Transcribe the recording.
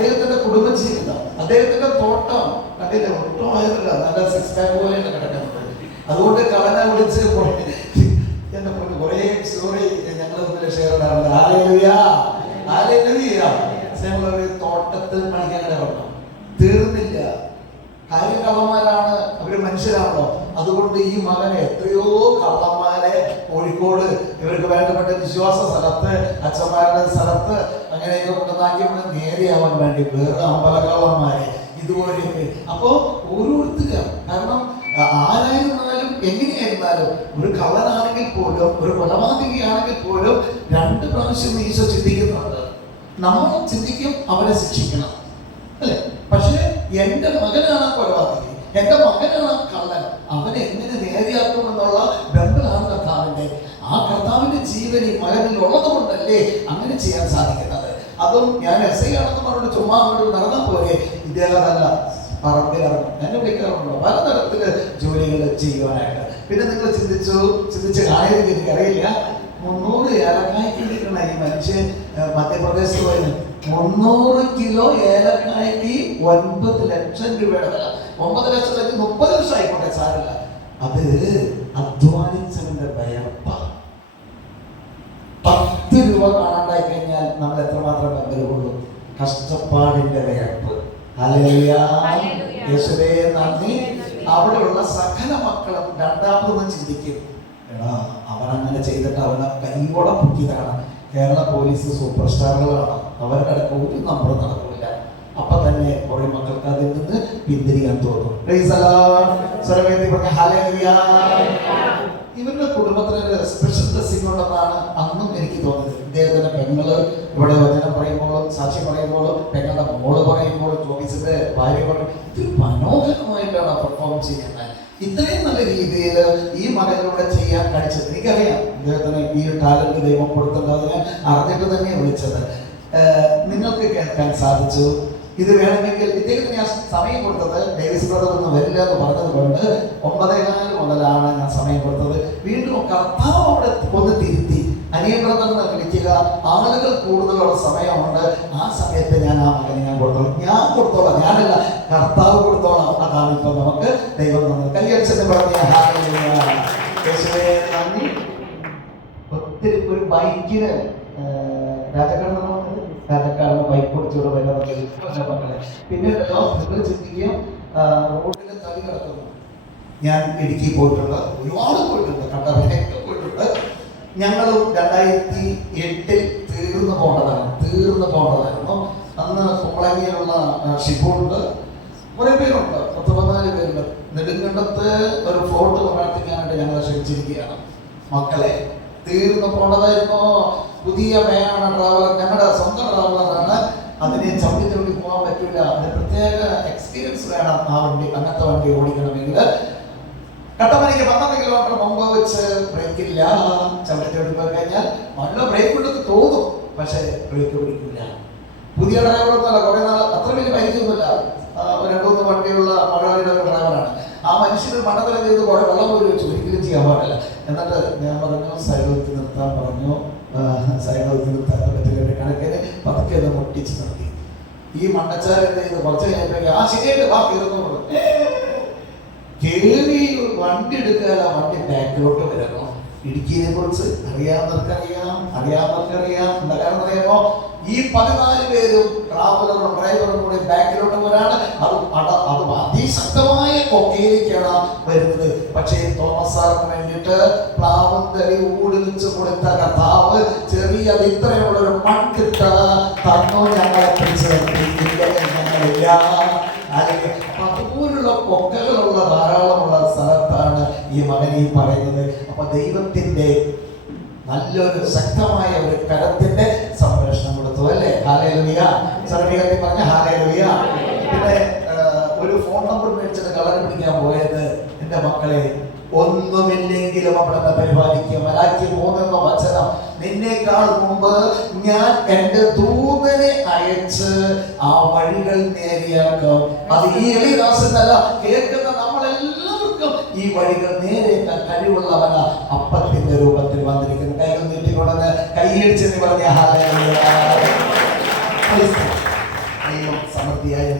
അദ്ദേഹത്തിന്റെ കുടുംബജീവിതം അദ്ദേഹത്തിന്റെ തോട്ടം കണ്ടില്ലേ? ഒട്ടും ആയതല്ല നല്ല സിക്സ് പാക്ക് പോലെയാണ് കിടക്കുന്നത് അതുകൊണ്ട് കളന വിളിച്ച് എന്നെ കൊണ്ട് കുറേ സ്റ്റോറി ഞങ്ങൾ തമ്മിൽ ഷെയർ ഇടാറുണ്ട്. ആലയിലുയാ ആലയിലുയാ ഞങ്ങളൊരു തോട്ടത്തിൽ പണിക്കാൻ ഇറങ്ങണം തീർന്നില്ല. കാര്യം കള്ളന്മാരാണ് അവർ മനുഷ്യരാണല്ലോ. അതുകൊണ്ട് ഈ മകനെ എത്രയോ കള്ളന്മാരെ കോഴിക്കോട് ഇവർക്ക് വേണ്ടപ്പെട്ട വിശ്വാസ സ്ഥലത്ത് അച്ഛന്മാരുടെ സ്ഥലത്ത് അങ്ങനെയൊക്കെ കൊണ്ടുവന്നാക്കിയപ്പോൾ നേരെയാവാൻ വേണ്ടി വേറെ അമ്പലക്കള്ളന്മാരെ ഇതുപോലെയൊക്കെ. അപ്പോ ഓരോരുത്തരും കാരണം ആരായിരുന്നാലും എങ്ങനെയായിരുന്നാലും ഒരു കള്ളനാണെങ്കിൽ പോലും ഒരു കൊലപാതകയാണെങ്കിൽ പോലും രണ്ട് പ്രാവശ്യം ഈശോ ചിന്തിക്കുന്നുണ്ട്. നമ്മൾ ചിന്തിക്കും അവനെ ശിക്ഷിക്കണം. അല്ലെ? പക്ഷേ എന്റെ മകനാണ് കൊലപാതകി. എന്റെ മകനാണ് കള്ളൻ. അവനെ എങ്ങനെ നേരെയാക്കും എന്നുള്ള ബന്ധമാണ് കർത്താവിന്റെ ആ കർത്താവിന്റെ ജീവൻ ഈ മകനിൽ ഉള്ളത് കൊണ്ടല്ലേ അങ്ങനെ ചെയ്യാൻ സാധിക്കുന്നത്? അതും ഞാൻ എസ് ഐ ആണെന്ന് പറഞ്ഞിട്ട് ചുമ്മാ അങ്ങോട്ട് നടന്നാൽ പോലെ ഇതേതല്ല പറമ്പിലിറങ്ങും എന്നെ വിളിക്കാറുണ്ടോ? പലതരത്തിൽ ജോലികൾ ചെയ്യുവാനായിട്ട്. പിന്നെ നിങ്ങൾ ചിന്തിച്ചു ചിന്തിച്ച് കാണരുത് എനിക്കറിയില്ല. മുന്നൂറ് ഏലക്കായ്ക്ക് കിട്ടുന്ന ഈ മനുഷ്യൻ ഏഹ്, പോയത് മുന്നൂറ് കിലോ ഏലക്കായ്ക്ക് ഒൻപത് ലക്ഷം രൂപയുടെ വില. ഒമ്പത് ലക്ഷത്തിലേക്ക് മുപ്പത് ലക്ഷം ആയിക്കോട്ടെ സാരല്ല അത് അധ്വാനിച്ചവന്റെ വിയർപ്പാണ് പത്ത് രൂപ കാണാണ്ടായി കഴിഞ്ഞാൽ നമ്മൾ എത്രമാത്രം ബന്ധപ്പെടുള്ളൂ കഷ്ടപ്പാടിന്റെ വിയർപ്പ്. യേശുവേ നന്ദി. അവിടെയുള്ള സകല മക്കളും രണ്ടാമതൊന്നും ചിന്തിക്കും. എടാ അവൻ അങ്ങനെ ചെയ്തിട്ട് അവനെ കൈയോടെ പൊക്കിയതാണ് കേരള പോലീസ് സൂപ്പർ സ്റ്റാറുകളാണ് അവരുടെ അടുത്ത് ഒരു നമ്പറും നടക്കില്ല അപ്പൊ തന്നെ കുറെ മക്കൾക്ക് അതിൽ നിന്ന് പിന്തിരിയാൻ തോന്നും. ഇവരുടെ കുടുംബത്തിന് സ്പെഷ്യൽ ബ്ലെസ്സിംഗ് ഉണ്ടെന്നാണ് അന്നും എനിക്ക് തോന്നുന്നത് ഇദ്ദേഹത്തിന്റെ പെങ്ങൾ ഇവിടെ വചനം പറയുമ്പോഴും സാക്ഷി പറയുമ്പോഴോ പെങ്ങളുടെ മോൾ പറയുമ്പോഴോ ജോബിസിന്റെ ഭാര്യ പറയും ഇത് മനോഹരമായിട്ടാണ് പെർഫോം ചെയ്യുന്നത്. ഇത്രയും നല്ല രീതിയിൽ ഈ മകനിലൂടെ ചെയ്യാൻ കഴിച്ചത് എനിക്കറിയാം. ഇദ്ദേഹത്തിന് ഈ ഒരു ടാലന്റ് ദൈവം കൊടുത്തത് അതിനെ അറിഞ്ഞിട്ട് തന്നെ വിളിച്ചത്. നിങ്ങൾക്ക് കേൾക്കാൻ സാധിച്ചു. ഇത് വേണമെങ്കിൽ ഇദ്ദേഹത്തിന് ഞാൻ സമയം കൊടുത്തത് ഡേവിസ് ബ്രദർ ഒന്ന് വരില്ല എന്ന് പറഞ്ഞത് കൊണ്ട് ഒമ്പതേകാൽ മുതലാണ് ഞാൻ സമയം കൊടുത്തത്. വീണ്ടും കർത്താവ് അവിടെ ഒന്ന് തിരുത്തി. എന്ന് വിളിക്കുക ആളുകൾ കൂടുതലുള്ള സമയമുണ്ട്. ആ സമയത്ത് ഞാൻ ആ മകനെ ഞാൻ കൊടുത്തോളാം. ഞാൻ കൊടുത്തോളാം. ഞാനല്ല കർത്താവ് കൊടുത്തോളാം. അതാണ് ഇപ്പൊ നമുക്ക് ദൈവം നമ്മൾ കയ്യടിച്ചെന്ന് പറഞ്ഞ നന്ദി. ഒത്തിരി ഒരു ബൈക്കിന് രാജക്കാട് രാജക്കാട് ബൈക്ക് ഓടിച്ചുകൂടെ വരുന്നത് മക്കളെ. പിന്നെ ചിന്തിക്കുകയും റോഡിൽ തടി കിടക്കുന്നു. ഞാൻ ഇടുക്കി പോയിട്ടുള്ള ഒരുപാട് പോയിട്ടുണ്ട്. പോയിട്ടുണ്ട് ഞങ്ങളും രണ്ടായിരത്തി എട്ടിൽ തീർന്നു പോകേണ്ടതാണ്. തീർന്നു പോകേണ്ടതായിരുന്നു അന്ന് കുമ്പളങ്ങിയിലുള്ള ഷിപ്പുണ്ട് കുറെ പേരുണ്ട്. പത്ത് പതിനാല് പേരുണ്ട്. നെടുങ്കണ്ടത്ത് ഒരു ഫോർട്ട് പ്രവർത്തിക്കാനായിട്ട് ഞങ്ങൾ ക്ഷണിച്ചിരിക്കുകയാണ് മക്കളെ തീർന്നു പോകേണ്ടതായിരുന്നു. പുതിയ വേനാണ് ട്രാവലർ ഞങ്ങളുടെ സ്വന്തം ട്രാവലറാണ് അതിനെ ചവിട്ടി ചവിട്ടി പോകാൻ പറ്റില്ല അതിന് പ്രത്യേക എക്സ്പീരിയൻസ് വേണം ആ വണ്ടി അങ്ങനത്തെ വണ്ടി ഓടിക്കണമെങ്കിൽ. കട്ടപ്പനയ്ക്ക് പന്ത്രണ്ട് കിലോമീറ്റർ മുമ്പ് വെച്ച് ബ്രേക്ക് ഇല്ല. ചവിട്ടി പോയി കഴിഞ്ഞാൽ നല്ല ബ്രേക്ക് ഉണ്ടെന്ന് തോന്നും. പക്ഷേ ബ്രേക്ക് പിടിക്കില്ല പുതിയ ഡ്രൈവറൊന്നുമല്ല കുറെ നാൾ അത്ര വലിയ പരിചയമൊന്നുമില്ല. രണ്ടുമൂന്ന് വണ്ടിയുള്ള മഴവാളിയുടെ ഡ്രൈവറാണ് ആ മനുഷ്യന് മണ്ണത്തിൽ ചെയ്ത് കുറെ വെള്ളം പോലും വെച്ചു ഒരിക്കലും ചെയ്യാൻ പാടില്ല. എന്നിട്ട് ഞാൻ പറഞ്ഞു സൈഡ് നിർത്താൻ പറഞ്ഞു. സൈഡ് ഒതുക്കി നിർത്താൻ പറ്റില്ല. കണക്കിന് പതുക്കെ അത് മുട്ടിച്ച് നിർത്തി. ഈ എന്ത് ചെയ്ത്? കുറച്ച് കഴിഞ്ഞപ്പോഴേക്കും ആ ശരിയായിട്ട് വാ. ഏ, കേറി വണ്ടി എടുക്കാതെ വണ്ടി ബാക്കിലോട്ട് വരണം ഇടുക്കിയെ കുറിച്ച് അറിയാവുന്നവർക്ക് അറിയാം അറിയാവുന്നവർക്ക് എന്താ കാരണം അറിയാമോ? ഈ പതിനാല് പേരും ട്രാവലറും ഡ്രൈവറും കൂടി ബാക്കിലോട്ട് വരാണ് അത് അട അത് അതിശക്തമായ കൊക്കയിലേക്കാണ് വരുന്നത്. പക്ഷേ തോമസ് സാറിന് വേണ്ടിയിട്ട് പ്ലാവും തെറി ഊടി വെച്ച് കൊടുത്ത കഥാവ് ചെറിയ ഇത്രയുള്ള ഒരു മൺകിട്ട തന്നു ഞങ്ങളെ പിടിച്ചു ഞങ്ങളില്ല. അല്ലെങ്കിൽ അതുപോലുള്ള കൊക്കകളുള്ള ധാരാളമുള്ള സ്ഥലത്താണ് ഈ മകൻ ഈ പറയുന്നത്. അപ്പൊ ദൈവത്തിന്റെ നല്ലൊരു ശക്തമായ ഒരു കരത്തിന്റെ സംരക്ഷണം കൊടുത്തു അല്ലേ? ഹാലേലുയ സർവീകത്തിൽ പറഞ്ഞ ഹാലയിലുവിയ പിന്നെ ഒരു ഫോൺ നമ്പർ മേടിച്ചിട്ട് കളർ പിടിക്കാൻ പോയത് എന്റെ മക്കളെ. ഒന്നുമില്ലെങ്കിലും അവിടെ പരിപാലിക്കും. മലാക്കി പോകുന്ന വചനം. നിന്നേക്കാൾ മുമ്പ് ഞാൻ എന്റെ ദൂതനെ അയച്ച് ആ വഴികൾ നേരെയാക്കും. അത് ഈ എളിദാസനല്ല കേൾക്കുന്ന ഈ വഴികൾ നേരെയെത്താൻ കഴിവുള്ളവന അപ്പത്തിന്റെ രൂപത്തിൽ വന്നിരിക്കുന്നു. കൈകൾ നീട്ടിക്കൊണ്ടെന്ന് കൈയടിച്ചെന്ന് പറഞ്ഞ സമൃദ്ധിയായി